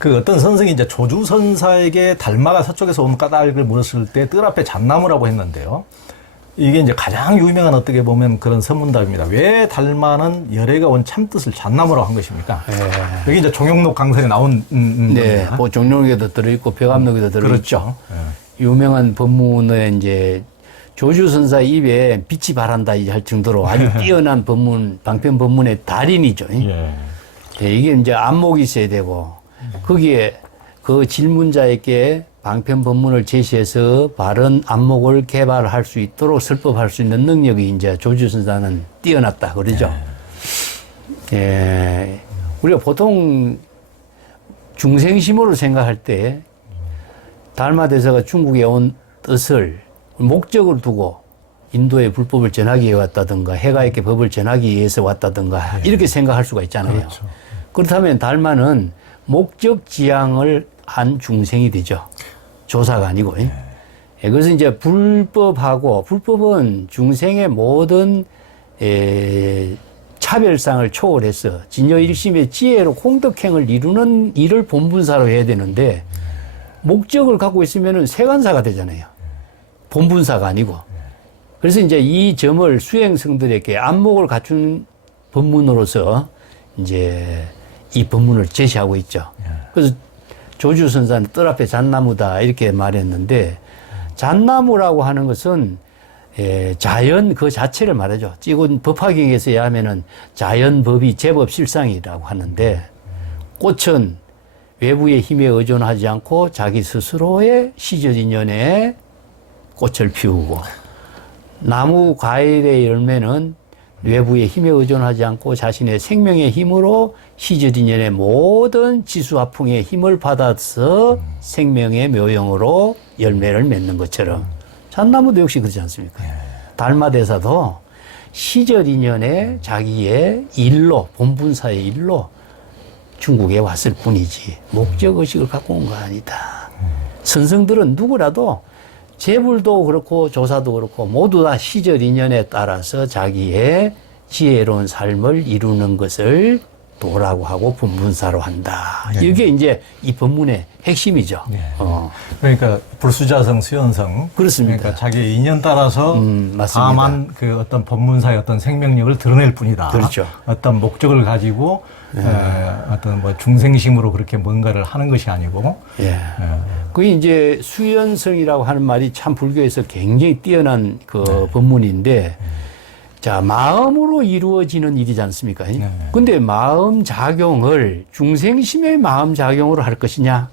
그 어떤 선생이 이제 조주선사에게 달마가 서쪽에서 온 까닭을 물었을 때 뜰 앞에 잣나무라고 했는데요. 이게 이제 가장 유명한 어떻게 보면 그런 선문답입니다. 왜 달마는 열애가 온 참뜻을 잣나무라고 한 것입니까? 여기 이제 종영록 강설에 나온 네, 뭐 종영록에도 들어있고 벽암록에도 들어있죠. 그렇죠. 유명한 법문에 이제 조주선사 입에 빛이 바란다 할 정도로 아주 뛰어난 법문, 방편 법문의 달인이죠. 예. 네, 이게 이제 안목이 있어야 되고 거기에 그 질문자에게 방편 법문을 제시해서 바른 안목을 개발할 수 있도록 설법할 수 있는 능력이 이제 조주선사는 뛰어났다 그러죠. 예. 우리가 보통 중생심으로 생각할 때 달마대사가 중국에 온 뜻을 목적을 두고 인도에 불법을 전하기 위해 왔다든가 해가에게 법을 전하기 위해서 왔다든가 이렇게 생각할 수가 있잖아요. 그렇죠. 그렇다면 달마는 목적 지향을 한 중생이 되죠. 조사가 아니고. 그래서 이제 불법은 중생의 모든 차별상을 초월해서 진여일심의 지혜로 공덕행을 이루는 일을 본분사로 해야 되는데 목적을 갖고 있으면은 세간사가 되잖아요. 본분사가 아니고. 그래서 이제 이 점을 수행성들에게 안목을 갖춘 법문으로서 이제 이 법문을 제시하고 있죠. 그래서 조주선사는 뜰 앞에 잣나무다 이렇게 말했는데 잣나무라고 하는 것은 자연 그 자체를 말하죠. 지금 법화경에서 하면은 자연법이 제법 실상이라고 하는데 꽃은 외부의 힘에 의존하지 않고 자기 스스로의 시절인연에 꽃을 피우고 나무 과일의 열매는 외부의 힘에 의존하지 않고 자신의 생명의 힘으로 시절인연의 모든 지수화풍의 힘을 받아서 생명의 묘용으로 열매를 맺는 것처럼 잣나무도 역시 그렇지 않습니까? 달마대사도 시절인연의 자기의 일로 본분사의 일로 중국에 왔을 뿐이지 목적의식을 갖고 온 거 아니다. 선성들은 누구라도 재불도 그렇고 조사도 그렇고 모두 다 시절 인연에 따라서 자기의 지혜로운 삶을 이루는 것을 도라고 하고 본분사로 한다. 네. 이게 이제 이 법문의 핵심이죠. 네. 그러니까 불수자성, 수연성. 그렇습니다. 그러니까 자기의 인연 따라서 맞습니다. 다만 그 어떤 법문사의 어떤 생명력을 드러낼 뿐이다. 그렇죠. 어떤 목적을 가지고 어떤 뭐 중생심으로 그렇게 뭔가를 하는 것이 아니고. 그게 이제 수연성이라고 하는 말이 참 불교에서 굉장히 뛰어난 그 법문인데 자, 마음으로 이루어지는 일이지 않습니까? 근데 마음 작용을 중생심의 마음 작용으로 할 것이냐,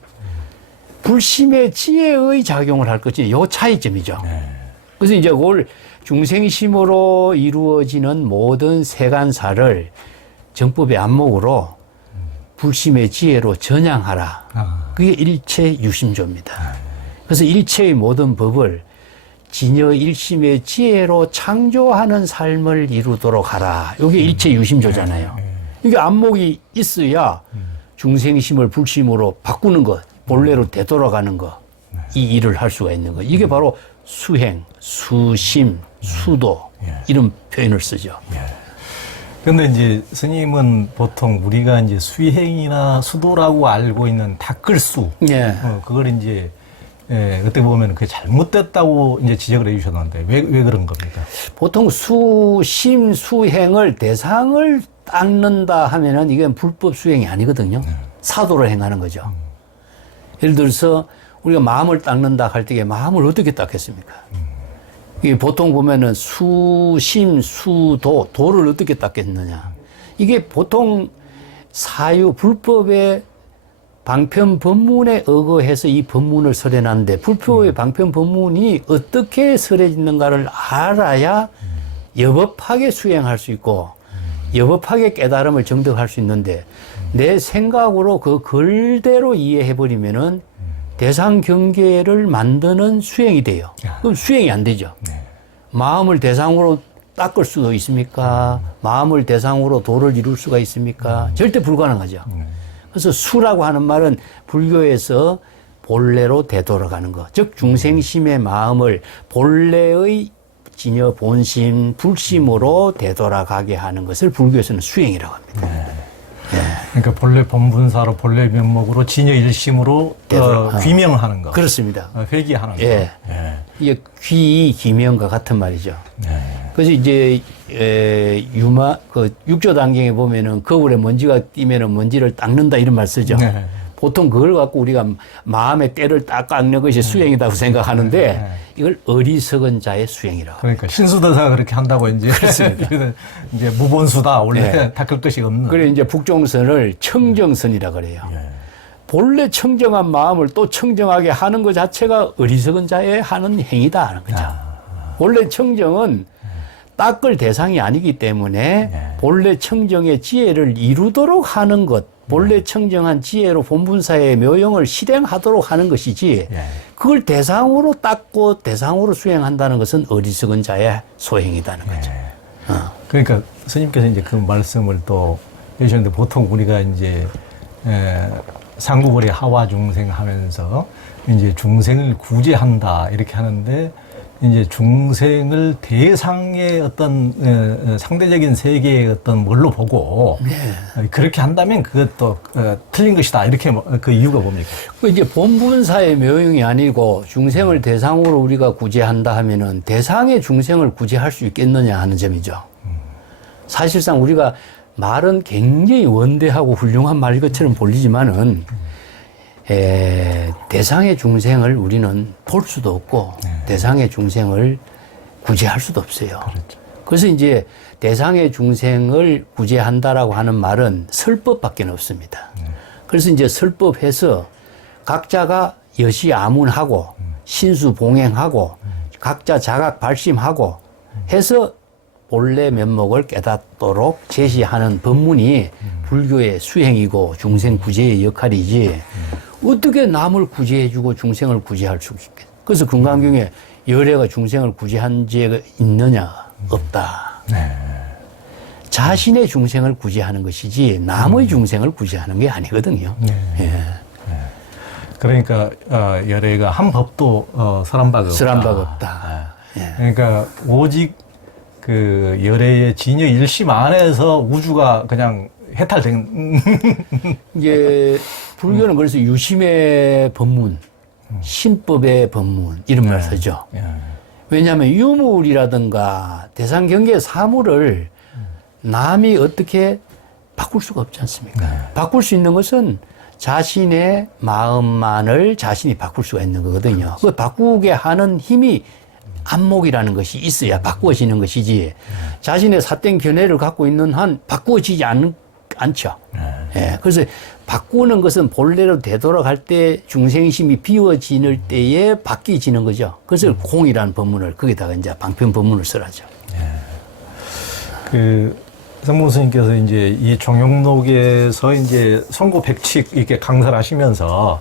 불심의 지혜의 작용을 할 것이냐, 요 차이점이죠. 그래서 이제 그걸 중생심으로 이루어지는 모든 세간사를 정법의 안목으로 불심의 지혜로 전향하라. 그게 일체 유심조입니다. 그래서 일체의 모든 법을 진여 일심의 지혜로 창조하는 삶을 이루도록 하라. 이게 일체 유심조잖아요. 이게 안목이 있어야 중생심을 불심으로 바꾸는 것, 본래로 되돌아가는 것, 이 일을 할 수가 있는 것. 이게 바로 수행, 수심, 수도 이런 표현을 쓰죠. 근데 이제 스님은 보통 우리가 이제 수행이나 수도라고 알고 있는 닦을수, 그걸 이제 그때 보면 그게 잘못됐다고 이제 지적을 해주셨는데 왜 그런 겁니까? 보통 수심, 수행을 대상을 닦는다 하면은 이건 불법 수행이 아니거든요. 사도로 행하는 거죠. 예를 들어서 우리가 마음을 닦는다 할 때 마음을 어떻게 닦겠습니까? 이게 보통 보면은 수심, 수도, 도를 어떻게 닦겠느냐. 이게 보통 사유, 불법의 방편 법문에 의거해서 이 법문을 설해놨는데 불법의 방편 법문이 어떻게 설해졌는가를 알아야 여법하게 수행할 수 있고 여법하게 깨달음을 정득할 수 있는데 내 생각으로 그 글대로 이해해버리면은 대상 경계를 만드는 수행이 돼요. 그럼 수행이 안 되죠. 마음을 대상으로 닦을 수도 있습니까? 마음을 대상으로 도를 이룰 수가 있습니까? 절대 불가능하죠. 그래서 수라고 하는 말은 불교에서 본래로 되돌아가는 것. 즉 중생심의 마음을 본래의 진여 본심, 불심으로 되돌아가게 하는 것을 불교에서는 수행이라고 합니다. 그러니까 본래 본분사로 본래 면목으로 진여 일심으로 귀명하는 거. 그렇습니다. 회귀하는 거. 예. 예. 이게 귀 기명과 같은 말이죠. 예. 그래서 이제 그 육조단경에 보면은 거울에 먼지가 띄면은 먼지를 닦는다 이런 말 쓰죠. 네. 보통 그걸 갖고 우리가 마음의 때를 딱 깎는 것이 수행이라고 생각하는데 이걸 어리석은 자의 수행이라고. 그러니까 신수도사가 그렇게 한다고 이제 그렇습니다. 이제 무본수다 원래 네. 닦을 것이 없는. 그래 이제 북종선을 청정선이라 그래요. 예. 본래 청정한 마음을 또 청정하게 하는 것 자체가 어리석은 자의 하는 행위다 하는 거죠. 원래 청정은 닦을 대상이 아니기 때문에 본래 청정의 지혜를 이루도록 하는 것, 본래 청정한 지혜로 본분사의 묘용을 실행하도록 하는 것이지 그걸 대상으로 닦고 대상으로 수행한다는 것은 어리석은 자의 소행이라는 거죠. 그러니까 스님께서 이제 그 말씀을 또 해주셨는데 보통 우리가 이제 상구거리 하와 중생 하면서 이제 중생을 구제한다 이렇게 하는데 이제 중생을 대상의 어떤 상대적인 세계의 어떤 뭘로 보고 그렇게 한다면 그것도 틀린 것이다 이렇게 그 이유가 뭡니까? 그 이제 본분사의 묘용이 아니고 중생을 대상으로 우리가 구제한다 하면은 대상의 중생을 구제할 수 있겠느냐 하는 점이죠. 사실상 우리가 말은 굉장히 원대하고 훌륭한 말인 것처럼 보이지만은 대상의 중생을 우리는 볼 수도 없고 대상의 중생을 구제할 수도 없어요. 그렇죠. 그래서 이제 대상의 중생을 구제한다라고 하는 말은 설법밖에 없습니다. 그래서 이제 설법해서 각자가 여시아문하고 신수봉행하고 각자 자각 발심하고 해서 본래 면목을 깨닫도록 제시하는 법문이 불교의 수행이고 중생 구제의 역할이지 어떻게 남을 구제해주고 중생을 구제할 수 있겠어요? 그래서 금강경에 열애가 중생을 구제한 죄가 있느냐? 없다. 자신의 중생을 구제하는 것이지 남의 중생을 구제하는 게 아니거든요. 예. 그러니까 열애가 한 법도 설한 바가 없다. 설한 바가 없다. 예. 그러니까 오직 그 열애의 진여 일심 안에서 우주가 그냥 해탈된 이제 불교는 그래서 유심의 법문, 신법의 법문 이런 말 쓰죠. 왜냐하면 유물이라든가 대상경계 사물을 남이 어떻게 바꿀 수가 없지 않습니까? 바꿀 수 있는 것은 자신의 마음만을 자신이 바꿀 수가 있는 거거든요. 그 바꾸게 하는 힘이 안목이라는 것이 있어야 바꾸어지는 것이지 자신의 삿된 견해를 갖고 있는 한 바꾸어지지 않죠. 예, 그래서 바꾸는 것은 본래로 되돌아갈 때 중생심이 비워지는 때에 바뀌어지는 거죠. 그래서 공이라는 법문을 거기다가 이제 방편 법문을 쓰라죠. 그 성모 스님께서 이제 이 종용록에서 이제 선고 백칙 이렇게 강사를 하시면서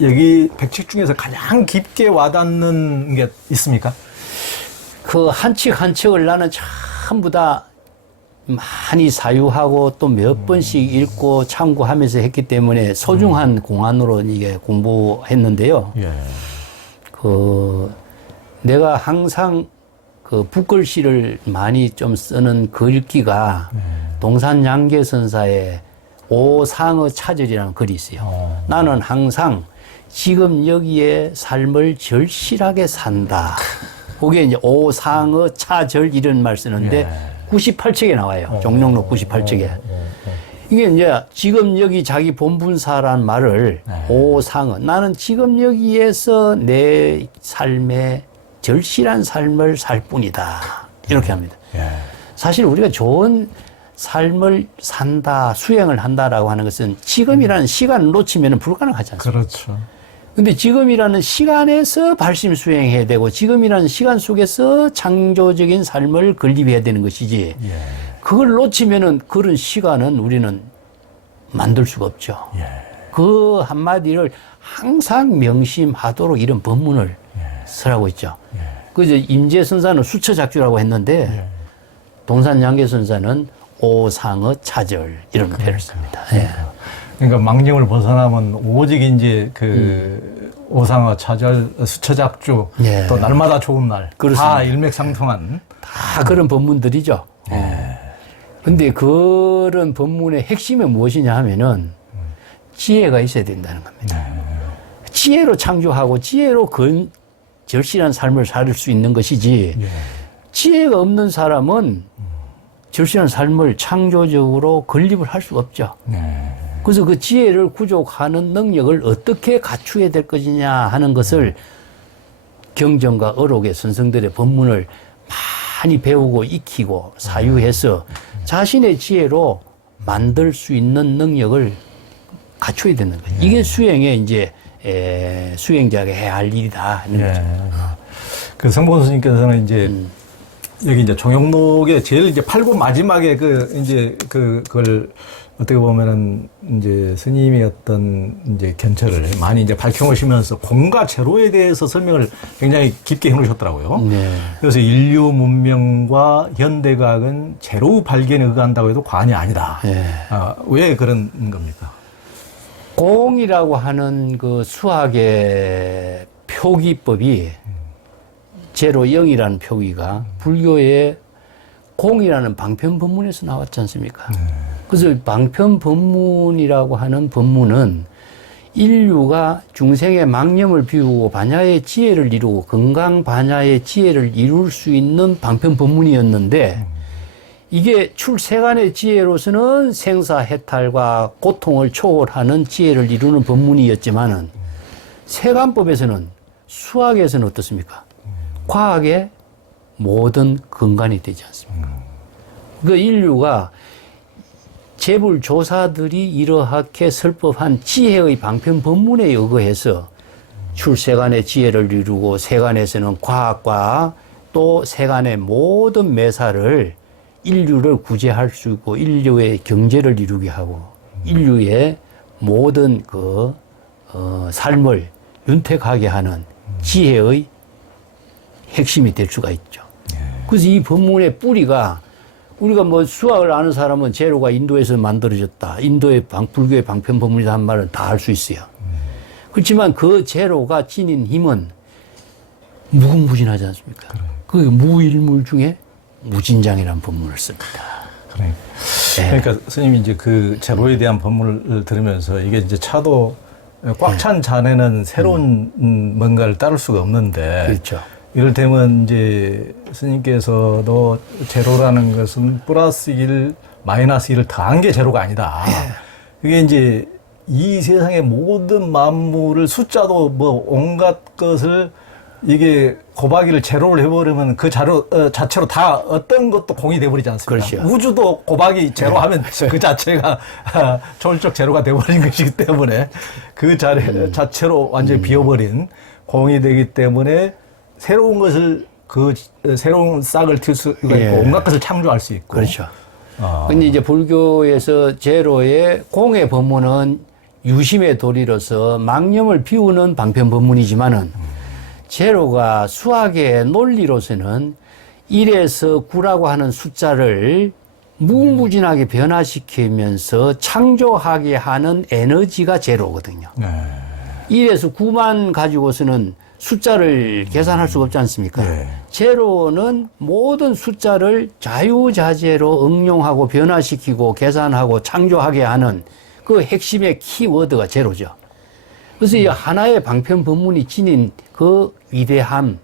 여기 백칙 중에서 가장 깊게 와닿는 게 있습니까? 그 한 칙 한 칙을 나는 전부 다 많이 사유하고 또 몇 번씩 읽고 참고하면서 했기 때문에 소중한 공안으로 이게 공부했는데요. 그 내가 항상 그 붓글씨를 많이 좀 쓰는 글귀가 동산양계선사의 오상의 차절이라는 글이 있어요. 나는 항상 지금 여기에 삶을 절실하게 산다. 그게 이제 오상의 차절 이런 말 쓰는데 98척에 나와요. 종용록 98척에. 이게 이제 지금 여기 자기 본분사란 말을 오상의 나는 지금 여기에서 내 삶의 절실한 삶을 살 뿐이다. 이렇게 합니다. 사실 우리가 좋은 삶을 산다, 수행을 한다라고 하는 것은 지금이라는 시간을 놓치면 불가능하지 않습니까? 그렇죠. 근데 지금이라는 시간에서 발심 수행해야 되고 지금이라는 시간 속에서 창조적인 삶을 건립해야 되는 것이지 그걸 놓치면은 그런 시간은 우리는 만들 수가 없죠. 그 한마디를 항상 명심하도록 이런 법문을 쓰라고 있죠. 그래서 임재선사는 수처작주라고 했는데 동산양계선사는 오상의 차절 이런 표현을 씁니다. 그러니까 망령을 벗어나면 오직 이제 그 오상어 차절 수처작주 또 날마다 좋은 날 다 일맥상통한 다 그런 법문들이죠. 근데 그런 법문의 핵심이 무엇이냐 하면은 지혜가 있어야 된다는 겁니다. 지혜로 창조하고 지혜로 절실한 삶을 살 수 있는 것이지 지혜가 없는 사람은 절실한 삶을 창조적으로 건립을 할 수가 없죠. 그래서 그 지혜를 구족하는 능력을 어떻게 갖추어야 될 것이냐 하는 것을 경전과 어록의 선생들의 법문을 많이 배우고 익히고 사유해서 자신의 지혜로 만들 수 있는 능력을 갖춰야 되는 거예요. 이게 수행의 이제 수행자가 해야 할 일이다 하는 거죠. 그 성본 스님께서는 이제 여기 이제 종용록의 제일 이제 8구 마지막에 그걸 어떻게 보면은 이제 스님의 어떤 이제 견처를 많이 이제 밝혀오시면서 공과 제로에 대해서 설명을 굉장히 깊게 해놓으셨더라고요. 그래서 인류 문명과 현대과학은 제로 발견에 의한다고 해도 과언이 아니다. 왜 그런 겁니까? 공이라고 하는 그 수학의 표기법이 제로 0이라는 표기가 불교의 공이라는 방편법문에서 나왔지 않습니까? 그래서 방편법문이라고 하는 법문은 인류가 중생의 망념을 비우고 반야의 지혜를 이루고 건강 반야의 지혜를 이룰 수 있는 방편법문이었는데 이게 출세간의 지혜로서는 생사해탈과 고통을 초월하는 지혜를 이루는 법문이었지만은 세간법에서는 수학에서는 어떻습니까? 과학의 모든 근간이 되지 않습니까? 그 인류가 재불조사들이 이러하게 설법한 지혜의 방편 법문에 의거해서 출세간의 지혜를 이루고 세간에서는 과학과 또 세간의 모든 매사를 인류를 구제할 수 있고 인류의 경제를 이루게 하고 인류의 모든 삶을 윤택하게 하는 지혜의 핵심이 될 수가 있죠. 그래서 이 법문의 뿌리가 우리가 뭐 수학을 아는 사람은 제로가 인도에서 만들어졌다. 인도의 불교의 방편 법문이다 한 말은 다 알 수 있어요. 그렇지만 그 제로가 지닌 힘은 무궁무진하지 않습니까? 그 무일물 중에 무진장이라는 법문을 씁니다. 그러니까 스님이 이제 그 제로에 대한 법문을 들으면서 이게 이제 차도 꽉 찬 잔에는 새로운 뭔가를 따를 수가 없는데. 그렇죠. 이를테면 이제 스님께서도 제로라는 것은 플러스 1, 마이너스 1을 더한 게 제로가 아니다. 그게 이제 이 세상의 모든 만물을 숫자도 뭐 온갖 것을 이게 곱하기를 제로를 해버리면 그 자체로 다 어떤 것도 공이 돼버리지 않습니까? 그렇죠. 우주도 곱하기 제로 하면 그 자체가 초월적 제로가 돼버린 것이기 때문에 그 자체로 완전히 비어버린 공이 되기 때문에 새로운 것을 새로운 싹을 틔울 수가 있고 온갖 것을 창조할 수 있고. 그렇죠. 근데 이제 불교에서 제로의 공의 법문은 유심의 도리로서 망념을 비우는 방편 법문이지만은 제로가 수학의 논리로서는 1에서 9라고 하는 숫자를 무궁무진하게 변화시키면서 창조하게 하는 에너지가 제로거든요. 1에서 9만 가지고서는 숫자를 계산할 수가 없지 않습니까? 제로는 모든 숫자를 자유자재로 응용하고 변화시키고 계산하고 창조하게 하는 그 핵심의 키워드가 제로죠. 그래서 이 하나의 방편 법문이 지닌 그 위대함.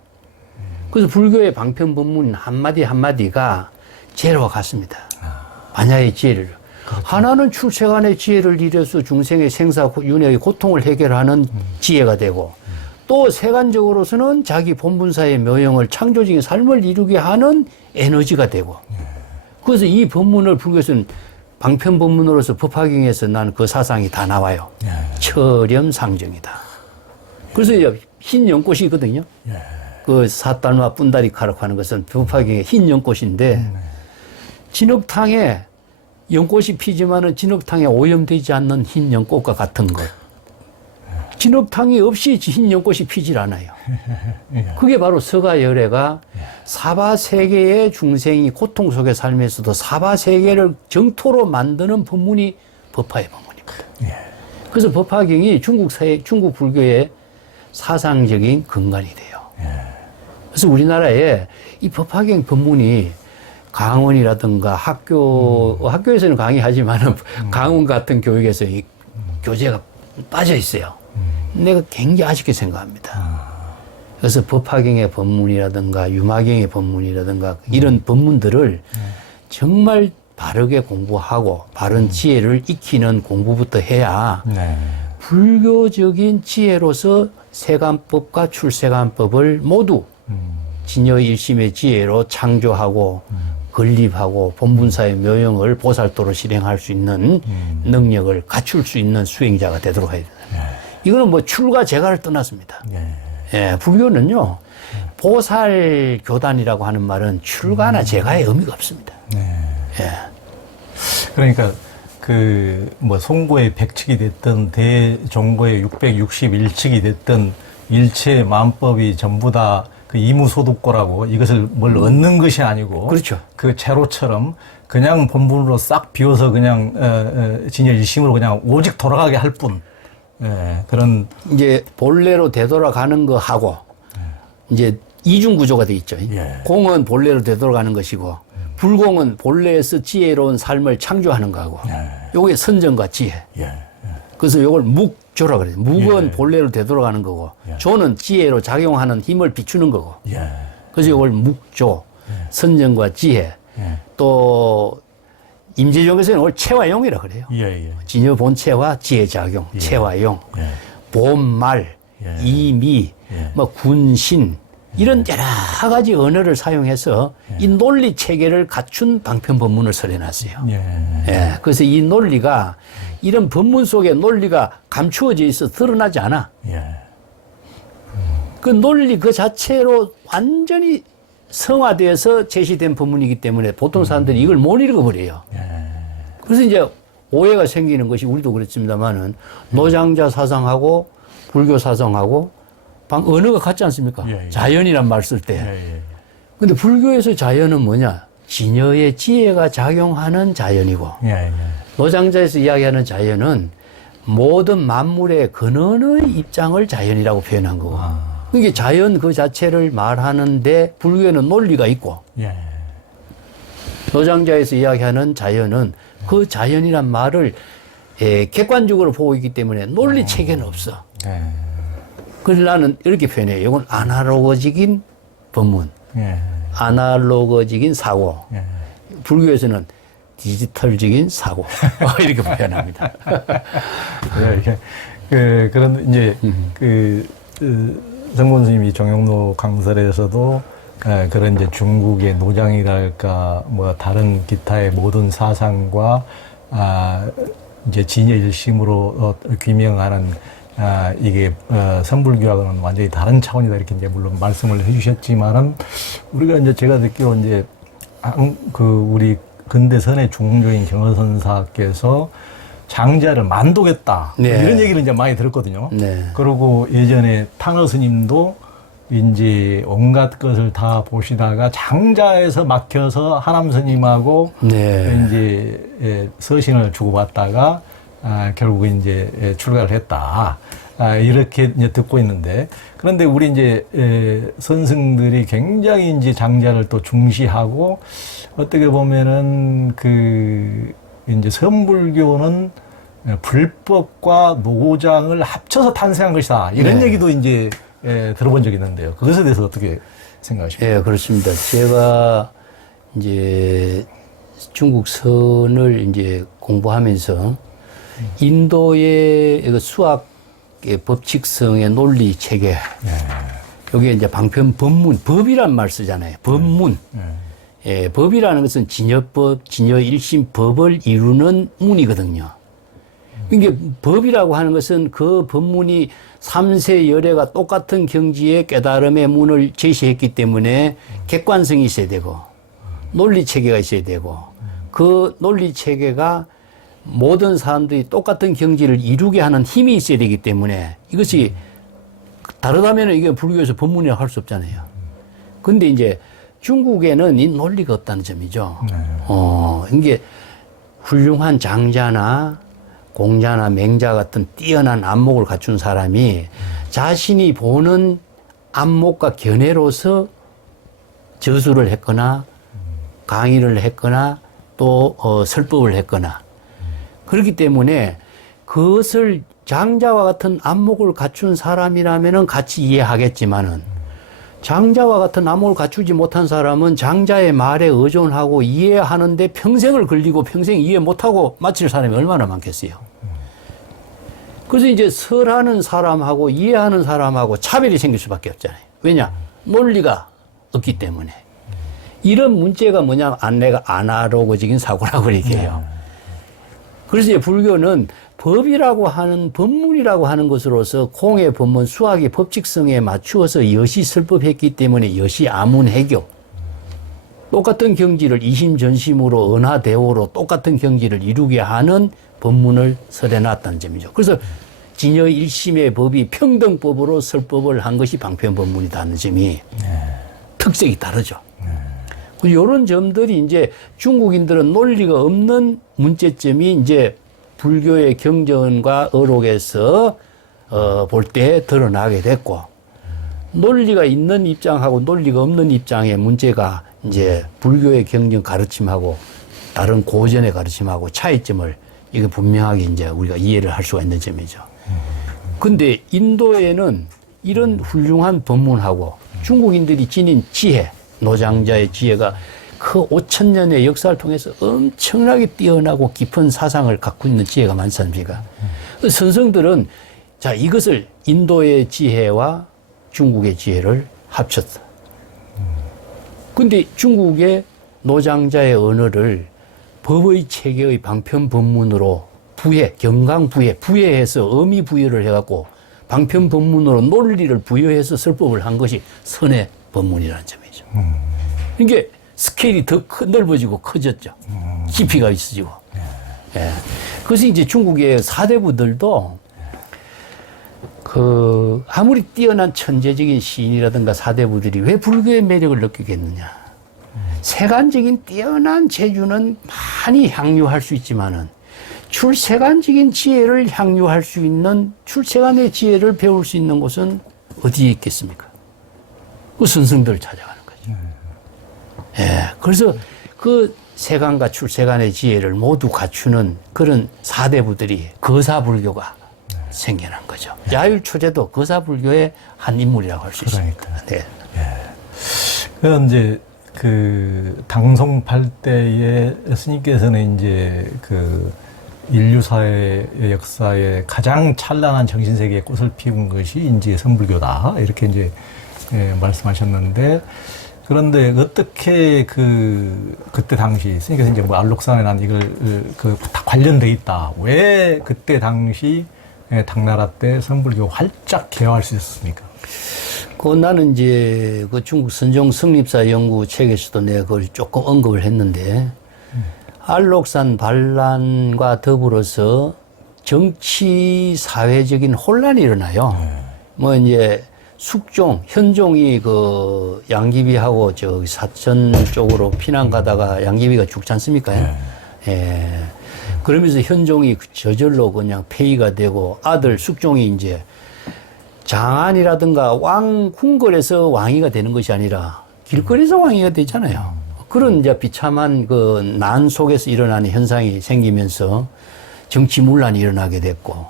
그래서 불교의 방편 법문 한마디 한마디가 제로와 같습니다. 반야의 지혜를. 하나는 출세간의 지혜를 이뤄서 중생의 생사, 윤회의 고통을 해결하는 지혜가 되고 또 세간적으로서는 자기 본분사의 묘형을 창조적인 삶을 이루게 하는 에너지가 되고 그래서 이 법문을 불교에서는 방편 법문으로서 법화경에서 난 그 사상이 다 나와요. 철염상정이다. 그래서 흰 연꽃이거든요. 그 사달마 뿐다리카라고 하는 것은 법화경의 흰 연꽃인데 진흙탕에 연꽃이 피지만은 진흙탕에 오염되지 않는 흰 연꽃과 같은 것. 진흙탕이 없이 흰 연꽃이 피질 않아요. 그게 바로 서가열애가 사바세계의 중생이 고통 속에 살면서도 사바세계를 정토로 만드는 법문이 법화의 법문이거든요. 그래서 법화경이 중국 불교의 사상적인 근간이 돼요. 그래서 우리나라에 이 법화경 법문이 강원이라든가 학교에서는 강의하지만은 강원 같은 교육에서 이 교재가 빠져 있어요. 내가 굉장히 아쉽게 생각합니다. 그래서 법화경의 법문이라든가 유마경의 법문이라든가 이런 법문들을 정말 바르게 공부하고 바른 지혜를 익히는 공부부터 해야 네. 불교적인 지혜로서 세간법과 출세간법을 모두 진여의 일심의 지혜로 창조하고 건립하고 본분사의 묘용을 보살도로 실행할 수 있는 능력을 갖출 수 있는 수행자가 되도록 해야 된다. 이거는 뭐 출가 제가를 떠났습니다. 예, 불교는요, 보살 교단이라고 하는 말은 출가나 제가의 의미가 없습니다. 예. 그러니까 뭐 송고의 100칙이 됐든 대종고의 661칙이 됐든 일체 만법이 전부 다 그 이무소득고라고 이것을 뭘 얻는 것이 아니고 그렇죠. 그 제로처럼 그냥 본분으로 싹 비워서 그냥 진여 일심으로 그냥 오직 돌아가게 할 뿐. 예, 그런 이제 본래로 되돌아가는 거 하고 이제 이중 구조가 돼 있죠. 예. 공은 본래로 되돌아가는 것이고 불공은 본래에서 지혜로운 삶을 창조하는 거하고 요게 선정과 지혜. 예. 그래서 요걸 묵조라 그래요. 묵은 예. 본래로 되돌아가는 거고 조는 지혜로 작용하는 힘을 비추는 거고. 예. 그래서 요걸 묵조, 선정과 지혜. 예. 또 임재종에서는 이걸 체화용이라 그래요. 예. 진여 본체와 지혜 작용, 체화용, 예. 본말, 예. 이미, 뭐 군신 이런 여러 가지 언어를 사용해서 이 논리 체계를 갖춘 방편 법문을 설해놨어요. 예. 그래서 이 논리가 이런 법문 속에 논리가 감추어져 있어 드러나지 않아. 예. 그 논리 그 자체로 완전히 성화되어서 제시된 법문이기 때문에 보통 사람들이 이걸 못 읽어버려요. 그래서 이제 오해가 생기는 것이 우리도 그렇습니다만은 노장자 사상하고 불교 사상하고 언어가 같지 않습니까? 예. 자연이란 말 쓸 때. 근데 불교에서 자연은 뭐냐? 진여의 지혜가 작용하는 자연이고 노장자에서 이야기하는 자연은 모든 만물의 근원의 입장을 자연이라고 표현한 거고. 이게 자연 그 자체를 말하는데 불교에는 논리가 있고 노장자에서 이야기하는 자연은 그 자연이란 말을 객관적으로 보고 있기 때문에 논리 체계는 없어. 그래서 나는 이렇게 표현해요. 이건 아날로그적인 법문, 아날로그적인 사고. 불교에서는 디지털적인 사고 이렇게 표현합니다. 그런 이제 성본 스님이 정용로 강설에서도 그런 이제 중국의 노장이랄까 뭐 다른 기타의 모든 사상과 이제 진여 일심으로 규명하는 이게 선불교하고는 완전히 다른 차원이다 이렇게 이제 물론 말씀을 해주셨지만은 우리가 이제 제가 듣기로 이제 우리 근대 선의 중종인 경허선사께서 장자를 만독했다 이런 얘기를 이제 많이 들었거든요. 그리고 예전에 탕어 스님도 이제 온갖 것을 다 보시다가 장자에서 막혀서 하남 스님하고 이제 서신을 주고받다가 결국 이제 출가를 했다. 이렇게 이제 듣고 있는데 그런데 우리 이제 선승들이 굉장히 이제 장자를 또 중시하고 어떻게 보면은 이제 선불교는 불법과 노장을 합쳐서 탄생한 것이다. 이런 얘기도 이제 들어본 적이 있는데요. 그것에 대해서 어떻게 생각하십니까? 예, 그렇습니다. 제가 이제 중국 선을 이제 공부하면서 인도의 수학의 법칙성의 논리 체계, 여기에 이제 방편 법문, 법이란 말 쓰잖아요. 법문. 법이라는 것은 진여법, 진여일심 법을 이루는 문이거든요. 이게 법이라고 하는 것은 그 법문이 삼세 열애가 똑같은 경지의 깨달음의 문을 제시했기 때문에 객관성이 있어야 되고 논리 체계가 있어야 되고 그 논리 체계가 모든 사람들이 똑같은 경지를 이루게 하는 힘이 있어야 되기 때문에 이것이 다르다면 이게 불교에서 법문이라고 할 수 없잖아요. 근데 이제 중국에는 이 논리가 없다는 점이죠. 이게 훌륭한 장자나 공자나 맹자 같은 뛰어난 안목을 갖춘 사람이 자신이 보는 안목과 견해로서 저수를 했거나 강의를 했거나 또 설법을 했거나 그렇기 때문에 그것을 장자와 같은 안목을 갖춘 사람이라면은 같이 이해하겠지만은 장자와 같은 안목을 갖추지 못한 사람은 장자의 말에 의존하고 이해하는데 평생을 걸리고 평생 이해 못하고 마칠 사람이 얼마나 많겠어요. 그래서 이제 설하는 사람하고 이해하는 사람하고 차별이 생길 수밖에 없잖아요. 왜냐? 논리가 없기 때문에. 이런 문제가 뭐냐면 내가 아날로그적인 사고라고 얘기해요. 그래서 이제 불교는 법이라고 하는, 법문이라고 하는 것으로서 공의 법문, 수학의 법칙성에 맞추어서 여시 설법했기 때문에 여시 아문해교. 똑같은 경지를 이심전심으로 은하대오로 똑같은 경지를 이루게 하는 법문을 설해놨다는 점이죠. 그래서 진여 일심의 법이 평등법으로 설법을 한 것이 방편법문이라는 점이 특색이 다르죠. 이런 점들이 이제 중국인들은 논리가 없는 문제점이 이제 불교의 경전과 어록에서 볼 때 드러나게 됐고, 논리가 있는 입장하고 논리가 없는 입장의 문제가 이제 불교의 경전 가르침하고 다른 고전의 가르침하고 차이점을 이게 분명하게 이제 우리가 이해를 할 수가 있는 점이죠. 근데 인도에는 이런 훌륭한 법문하고 중국인들이 지닌 지혜, 노장자의 지혜가 그 5,000년의 역사를 통해서 엄청나게 뛰어나고 깊은 사상을 갖고 있는 지혜가 많지 않습니까? 선성들은 자, 이것을 인도의 지혜와 중국의 지혜를 합쳤다. 근데 중국의 노장자의 언어를 법의 체계의 방편 법문으로 부회해서 의미 부여를 해갖고 방편 법문으로 논리를 부여해서 설법을 한 것이 선의 법문이라는 점이죠. 이게 스케일이 더 넓어지고 커졌죠. 깊이가 있어지고. 예. 그래서 이제 중국의 사대부들도 아무리 뛰어난 천재적인 시인이라든가 사대부들이 왜 불교의 매력을 느끼겠느냐. 세간적인 뛰어난 재주는 많이 향유할 수 있지만은 출세간적인 지혜를 향유할 수 있는 출세간의 지혜를 배울 수 있는 곳은 어디에 있겠습니까? 그 선성들을 찾아가는 거죠. 예. 그래서 그 세간과 출세간의 지혜를 모두 갖추는 그런 사대부들이 거사불교가 생겨난 거죠. 야율초제도 거사불교의 한 인물이라고 할 수 있습니다. 네. 그 이제 그 당송팔 때에 스님께서는 이제 그 인류사의 역사에 가장 찬란한 정신세계의 꽃을 피운 것이 이제 선불교다 이렇게 이제 말씀하셨는데, 그런데 어떻게 그때 당시 스님께서 이제 뭐 알록산에 난 이걸 다 관련돼 있다, 왜 그때 당시 당나라 때 선불교 활짝 개화할 수 있었습니까? 나는 이제 그 중국 선종 성립사 연구 책에서도 내가 그걸 조금 언급을 했는데, 알록산 반란과 더불어서 정치 사회적인 혼란이 일어나요. 뭐 이제 현종이 그 양귀비하고 저 사천 쪽으로 피난 가다가 양귀비가 죽지 않습니까? 예. 그러면서 현종이 저절로 그냥 폐위가 되고, 아들 숙종이 이제 장안이라든가 궁궐에서 왕위가 되는 것이 아니라 길거리에서 왕위가 되잖아요. 그런 이제 비참한 그 난 속에서 일어나는 현상이 생기면서 정치 문란이 일어나게 됐고,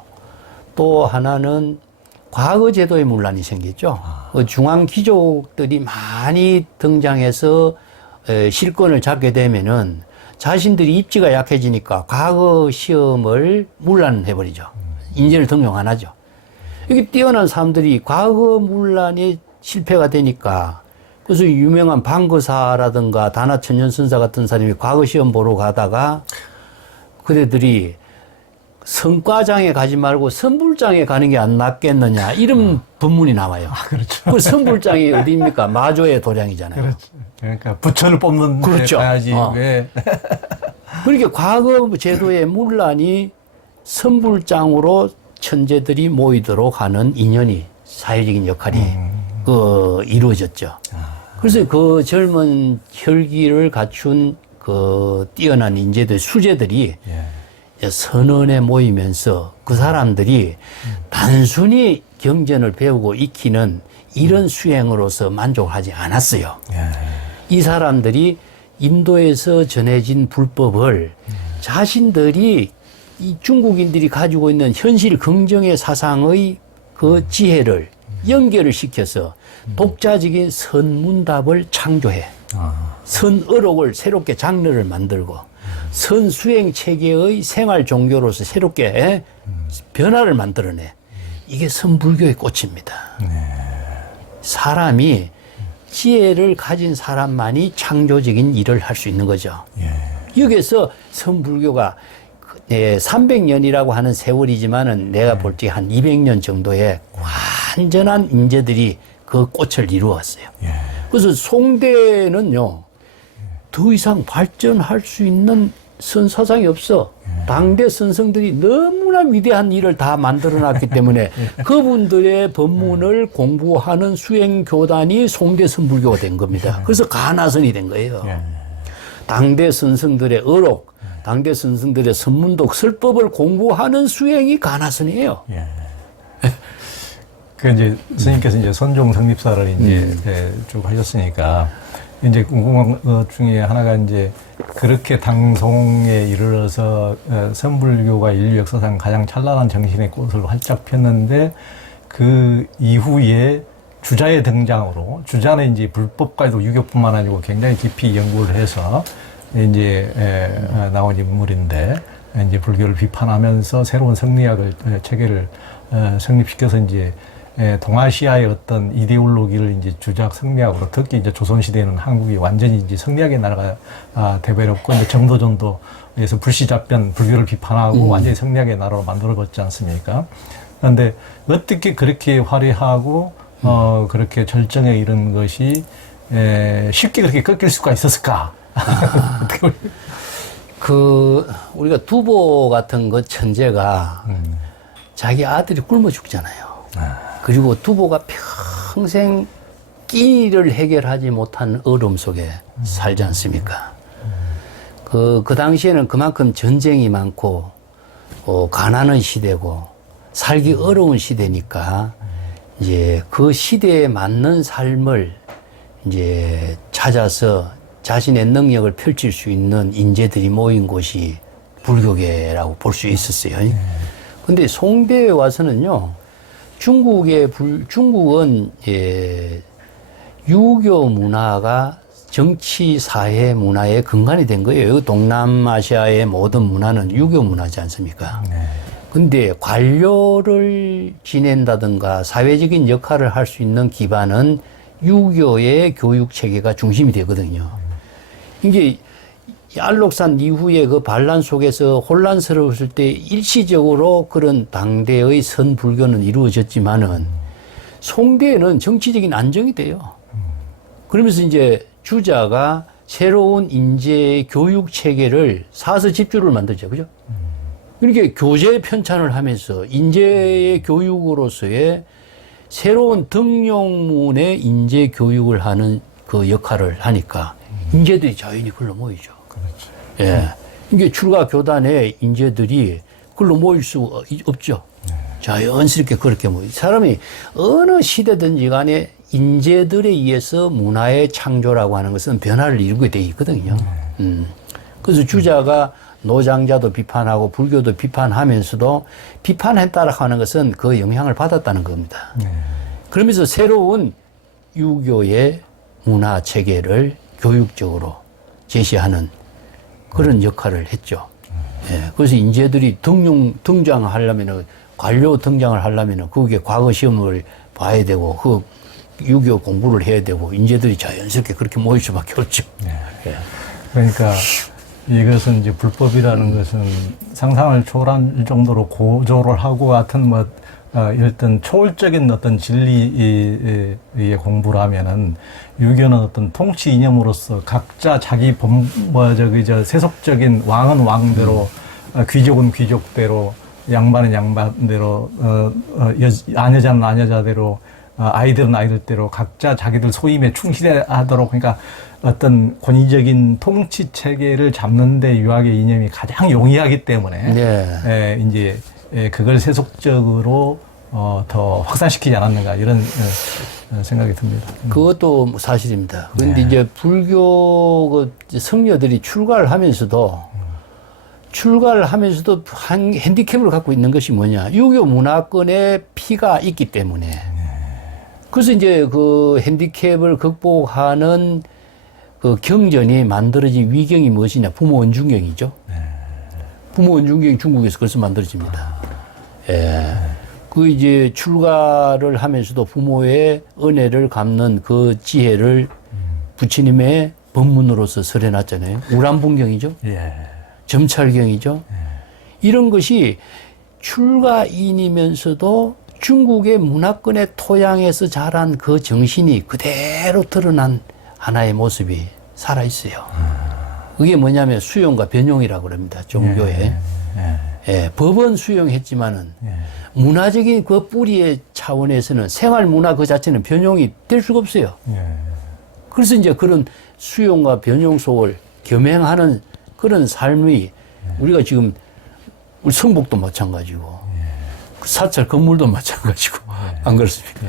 또 하나는 과거 제도의 문란이 생겼죠. 중앙 귀족들이 많이 등장해서 실권을 잡게 되면은 자신들이 입지가 약해지니까 과거 시험을 문란해버리죠. 인재를 등용 안 하죠. 이게 뛰어난 사람들이 과거 문란이 실패가 되니까, 그래서 유명한 방거사라든가 다나천년선사 같은 사람이 과거 시험 보러 가다가 그대들이 성과장에 가지 말고 선불장에 가는 게 안 낫겠느냐, 이런 법문이 나와요. 그렇죠. 그 선불장이 어디입니까? 마조의 도량이잖아요. 그렇죠. 그러니까 부처를 뽑는 데 그렇죠. 가야지. 왜? 그러니까 과거 제도의 문란이 선불장으로 천재들이 모이도록 하는 인연이, 사회적인 역할이 이루어졌죠. 그래서 그 젊은 혈기를 갖춘 그 뛰어난 인재들, 수재들이 선언에 모이면서 그 사람들이 단순히 경전을 배우고 익히는 이런 수행으로서 만족하지 않았어요. 이 사람들이 인도에서 전해진 불법을 자신들이 이 중국인들이 가지고 있는 현실 긍정의 사상의 그 지혜를 연결을 시켜서 독자적인 선문답을 창조해. 선어록을 새롭게 장르를 만들고 선수행 체계의 생활 종교로서 새롭게 변화를 만들어내. 이게 선불교의 꽃입니다. 사람이 지혜를 가진 사람만이 창조적인 일을 할 수 있는 거죠. 여기에서 선불교가 300년이라고 하는 세월이지만은 내가 볼 때 한 200년 정도의 완전한 인재들이 그 꽃을 이루었어요. 그래서 송대는요, 더 이상 발전할 수 있는 선사상이 없어. 당대 선성들이 너무나 위대한 일을 다 만들어 놨기 때문에 그분들의 법문을 공부하는 수행교단이 송대 선불교가 된 겁니다. 그래서 가나선이 된 거예요. 당대 선성들의 어록, 당대 선성들의 선문독, 설법을 공부하는 수행이 가나선이에요. 그 이제 스님께서 이제 선종 성립사를 이제 쭉 하셨으니까 이제 궁금한 것 중에 하나가 이제 그렇게 당송에 이르러서 선불교가 인류 역사상 가장 찬란한 정신의 꽃을 활짝 폈는데 그 이후에 주자의 등장으로 주자는 이제 불법과도 유교뿐만 아니고 굉장히 깊이 연구를 해서 이제 나온 인물인데 이제 불교를 비판하면서 새로운 성리학을 체계를 성립시켜서 이제 동아시아의 어떤 이데올로기를 이제 주작 성리학으로, 특히 이제 조선시대에는 한국이 완전히 이제 성리학의 나라가 돼버렸고, 이제 정도전도에서 불시잡변, 불교를 비판하고 완전히 성리학의 나라로 만들어졌지 않습니까? 그런데 어떻게 그렇게 화려하고, 그렇게 절정에 이른 것이, 쉽게 그렇게 꺾일 수가 있었을까? 우리가 두보 같은 그 천재가 자기 아들이 굶어 죽잖아요. 그리고 두보가 평생 끼니를 해결하지 못한 어려움 속에 살지 않습니까? 그 당시에는 그만큼 전쟁이 많고, 가난한 시대고, 살기 어려운 시대니까, 이제 그 시대에 맞는 삶을 이제 찾아서 자신의 능력을 펼칠 수 있는 인재들이 모인 곳이 불교계라고 볼 수 있었어요. 근데 송대에 와서는요, 중국은 유교 문화가 정치, 사회 문화의 근간이 된 거예요. 동남아시아의 모든 문화는 유교 문화지 않습니까? 근데 관료를 지낸다든가 사회적인 역할을 할 수 있는 기반은 유교의 교육 체계가 중심이 되거든요. 이게 안록산 이후에 그 반란 속에서 혼란스러웠을 때 일시적으로 그런 당대의 선불교는 이루어졌지만은 송대에는 정치적인 안정이 돼요. 그러면서 이제 주자가 새로운 인재 교육 체계를 사서 집주를 만들죠. 그죠? 이렇게 교재 편찬을 하면서 인재의 교육으로서의 새로운 등용문의 인재 교육을 하는 그 역할을 하니까 인재들이 자연히 글로 모이죠. 그렇죠. 예. 이게 출가 교단에 인재들이 글로 모일 수 없죠. 자연스럽게 그렇게 모이. 사람이 어느 시대든지 간에 인재들에 의해서 문화의 창조라고 하는 것은 변화를 이루게 돼 있거든요. 그래서 주자가 노장자도 비판하고 불교도 비판하면서도 비판했다라고 하는 것은 그 영향을 받았다는 겁니다. 그러면서 새로운 유교의 문화 체계를 교육적으로 제시하는 그런 역할을 했죠. 예, 그래서 인재들이 등장하려면은, 관료 등장을 하려면은 그게 과거 시험을 봐야 되고, 그 유교 공부를 해야 되고, 인재들이 자연스럽게 그렇게 모일 수밖에 없죠. 예. 그러니까 이것은 이제 불법이라는 것은 상상을 초월할 정도로 고조를 하고 같은 어떤 초월적인 어떤 진리의 공부를 하면은 유교는 어떤 통치 이념으로서 각자 자기 세속적인 왕은 왕대로, 귀족은 귀족대로, 양반은 양반대로, 아녀자는 아녀자대로, 아이들은 아이들대로 각자 자기들 소임에 충실하도록, 그러니까 어떤 권위적인 통치 체계를 잡는데 유학의 이념이 가장 용이하기 때문에, 이제 그걸 세속적으로 더 확산시키지 않았는가 이런 생각이 듭니다. 그것도 사실입니다. 그런데 이제 불교 그 성녀들이 출가를 하면서도 한 핸디캡을 갖고 있는 것이 뭐냐. 유교 문화권의 피가 있기 때문에. 그래서 이제 그 핸디캡을 극복하는 그 경전이 만들어진 위경이 무엇이냐. 부모 원중경이죠. 부모 원중경이 중국에서 그래서 만들어집니다. 예. 그 이제 출가를 하면서도 부모의 은혜를 갚는 그 지혜를 부처님의 법문으로서 설해놨잖아요. 우람분경이죠. 예. 점찰경이죠. 이런 것이 출가인이면서도 중국의 문화권의 토양에서 자란 그 정신이 그대로 드러난 하나의 모습이 살아있어요. 그게 뭐냐면 수용과 변용이라고 그럽니다. 종교에. 예, 법은 수용했지만은 문화적인 그 뿌리의 차원에서는 생활 문화 그 자체는 변용이 될 수가 없어요. 그래서 이제 그런 수용과 변용 속을 겸행하는 그런 삶이 우리가 지금 우리 성북도 마찬가지고 사찰 건물도 마찬가지고 안 그렇습니까?